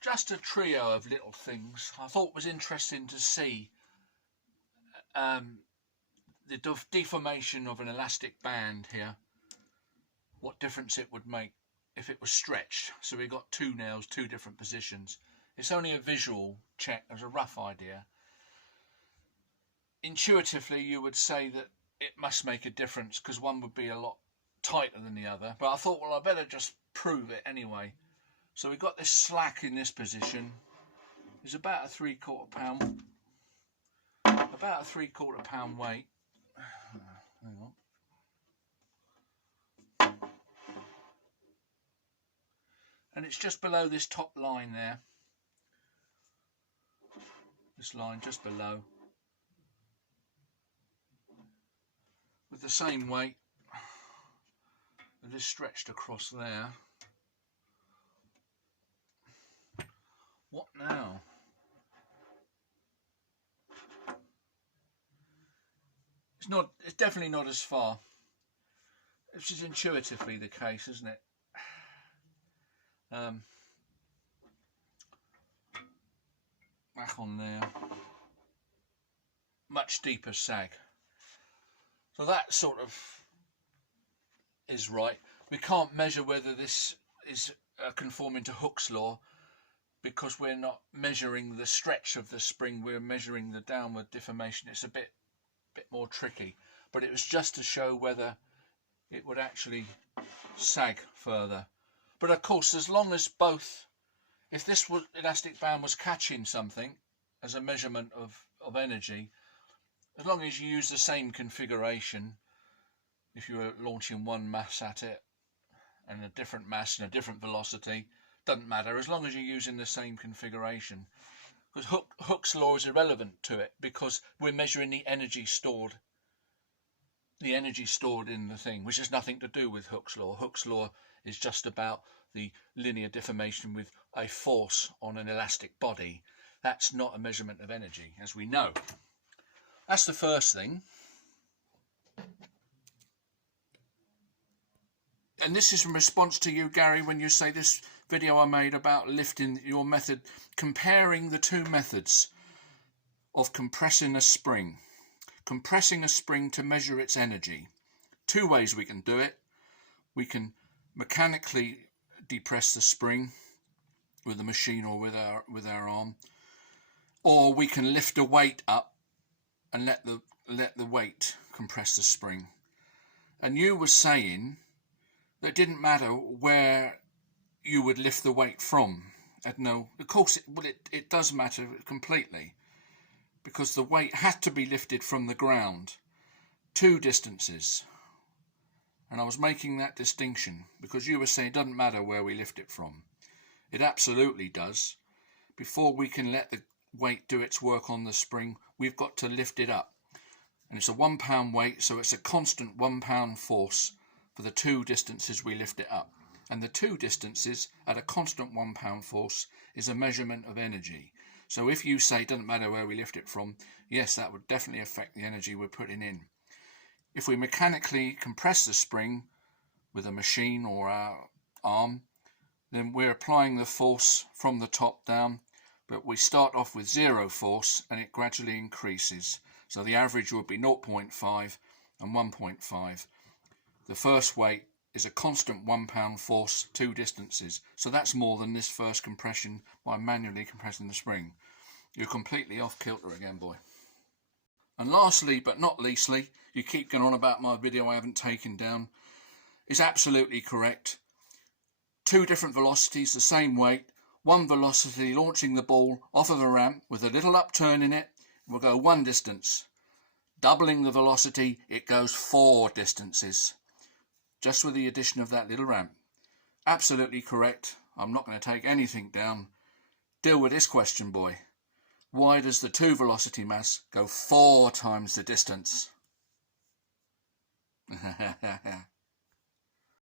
just a trio of little things I thought was interesting to see. The deformation of an elastic band here, what difference it would make if it was stretched. So we've got two nails, two different positions. It's only a visual check as a rough idea. Intuitively you would say that it must make a difference because one would be a lot tighter than the other, but I thought, well, I better just prove it anyway. So we've got this slack in this position. It's about a 3/4 pound, about a 3/4 pound weight. Hang on. And it's just below this top line there. This line just below. With the same weight, it is stretched across there. What now? It's definitely not as far. This is intuitively the case, isn't it? Back on there. Much deeper sag. So that sort of is right. We can't measure whether this is conforming to Hooke's law because we're not measuring the stretch of the spring, we're measuring the downward deformation. It's a bit more tricky, but it was just to show whether it would actually sag further. But of course, as long as both, if this elastic band was catching something as a measurement of energy, as long as you use the same configuration, if you were launching one mass at it and a different mass and a different velocity, doesn't matter, as long as you're using the same configuration. Because Hooke's law is irrelevant to it because we're measuring the energy stored in the thing, which has nothing to do with Hooke's law. Hooke's law is just about the linear deformation with a force on an elastic body. That's not a measurement of energy, as we know. That's the first thing. And this is in response to you, Gary, when you say this video I made about lifting, your method, comparing the two methods of compressing a spring. Compressing a spring to measure its energy. Two ways we can do it. We can mechanically depress the spring with a machine or with our arm, or we can lift a weight up and let the weight compress the spring. And you were saying that it didn't matter where you would lift the weight from. And no, of course it does matter completely, because the weight had to be lifted from the ground, two distances. And I was making that distinction because you were saying it doesn't matter where we lift it from. It absolutely does. Before we can let the weight do its work on the spring, we've got to lift it up. And it's a 1 pound weight, so it's a constant 1 pound force for the two distances we lift it up. And the two distances at a constant 1 pound force is a measurement of energy. So if you say it doesn't matter where we lift it from, yes, that would definitely affect the energy we're putting in. If we mechanically compress the spring with a machine or our arm, then we're applying the force from the top down, but we start off with zero force and it gradually increases. So the average would be 0.5 and 1.5. The first weight is a constant 1 pound force, two distances. So that's more than this first compression by manually compressing the spring. You're completely off kilter again, boy. And lastly, but not leastly, you keep going on about my video I haven't taken down, is absolutely correct. Two different velocities, the same weight. One velocity launching the ball off of a ramp with a little upturn in it, will go one distance. Doubling the velocity, it goes 4 distances. Just with the addition of that little ramp. Absolutely correct. I'm not going to take anything down. Deal with this question, boy. Why does the two velocity mass go 4 times the distance?